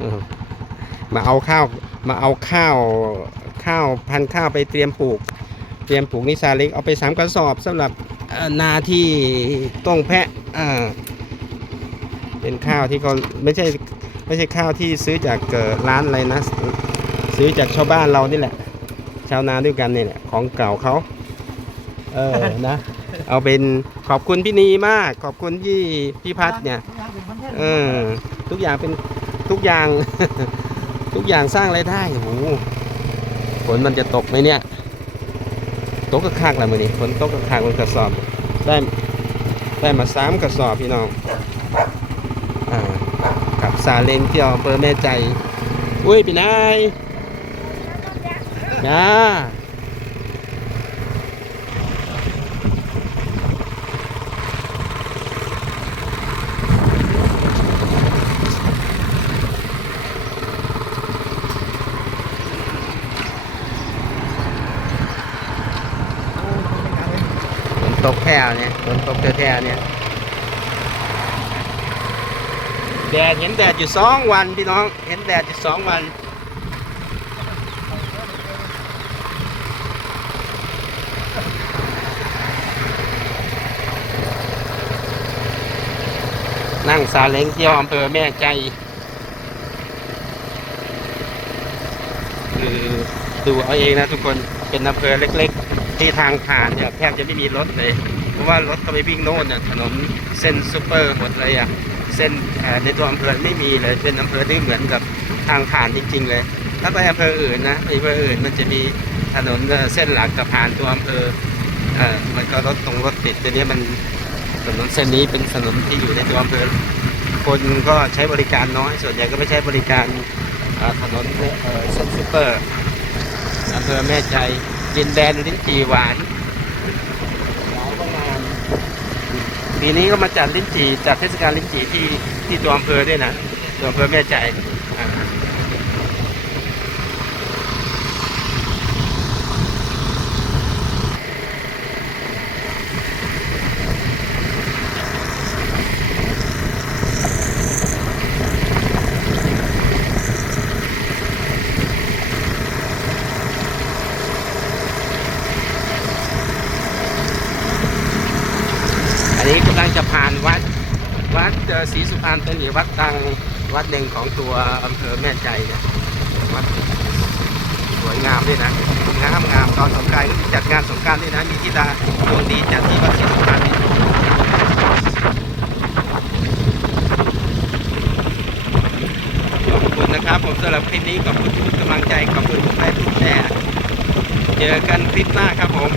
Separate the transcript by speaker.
Speaker 1: เออมาเอาข้าวมาเอาข้าวข้าวพันธุ์ข้าวไปเตรียมปลูก เตรียมปลูกนิซาเล็กเอาไปสามกระสอบสำหรับเอ่อนาที่ต้องแพะอ่าเป็นข้าวที่เขาไม่ใช่ไม่ใช่ข้าวที่ซื้อจากเอ่อร้านอะไรนะซื้อจากชาวบ้านเรานี่แหละ ชาวนาด้วยกันนี่แหละของเก่าเขาเออนะ เอาเป็นขอบคุณพี่นีมาก ขอบคุณที่พี่พัฒน์เนี่ยเออทุกอย่างเป็น ทุกอย่าง ทุกอย่างสร้างรายได้โอ้โหฝนมันจะตกไหมเนี่ยตกกระคักแล้วมือนี้ฝนตกกระคักมันกระสอบ ได้ได้มาสามกระสอบพี่น้องอ่ากับซาเล้งที่อำเภอแม่ใจ อุ้ยพี่นายจ้า ตกแค่เนี่ยฝนตกแท้ๆเนี่ยแดดเห็นแดดอยู่สองวันพี่น้องเห็นแดดอยู่สองวันนั่งซาเล้งเที่ยวอำเภอแม่ใจคือดูเอาเองนะทุกคนเป็นอำเภอเล็ก ๆ ที่ทางผ่านเนี่ยแทบจะไม่มีรถเลย เพราะว่ารถก็ไปวิ่งโน่นน่ะถนนเส้นซูเปอร์หมดเลยอะเส้นในตัวอำเภอไม่มีเลยเป็นอำเภอที่เหมือนกับทางผ่านจริง ๆ เลย ถ้าไปอำเภออื่นนะไปอำเภออื่นมันจะมีถนนเส้นหลักกับผ่านตัวอำเภอเอ่อมันก็รถตรงรถติดทีนี้มันถนนเส้นนี้เป็นถนนที่อยู่ในตัวอำเภอคนก็ใช้บริการน้อย ส่วนใหญ่ก็ไม่ใช้บริการถนนเส้นซูเปอร์อำเภอแม่ใจ ดินแดนลิ้นจี่หวานหวานก็งามปีนี้ก็มาจัดลิ้นจี่จัดเทศกาลลิ้นจี่ที่ที่ตัวอำเภอด้วยนะตัวอำเภอแม่ใจอ่าอั นี้กำลังจะผ่านวัดวัดศรีสุพรรณเป็นอีกวัดดังวัดหนึ่งของตัวอำเภอแม่ใจเนี่ยวัดสวยงามด้วยนะงามงามตอนสงการก็จัดงานสงการด้วยนะมีกีฬาดวงดีจัดที่วัดศรีสุพรรณดีขอบคุณนะครับผมสำหรับคลิปนี้ขอบคุณทุกกำลังใจขอบคุณทุกไลค์ทุกแชร์เจอกันคลิปหน้าครับผม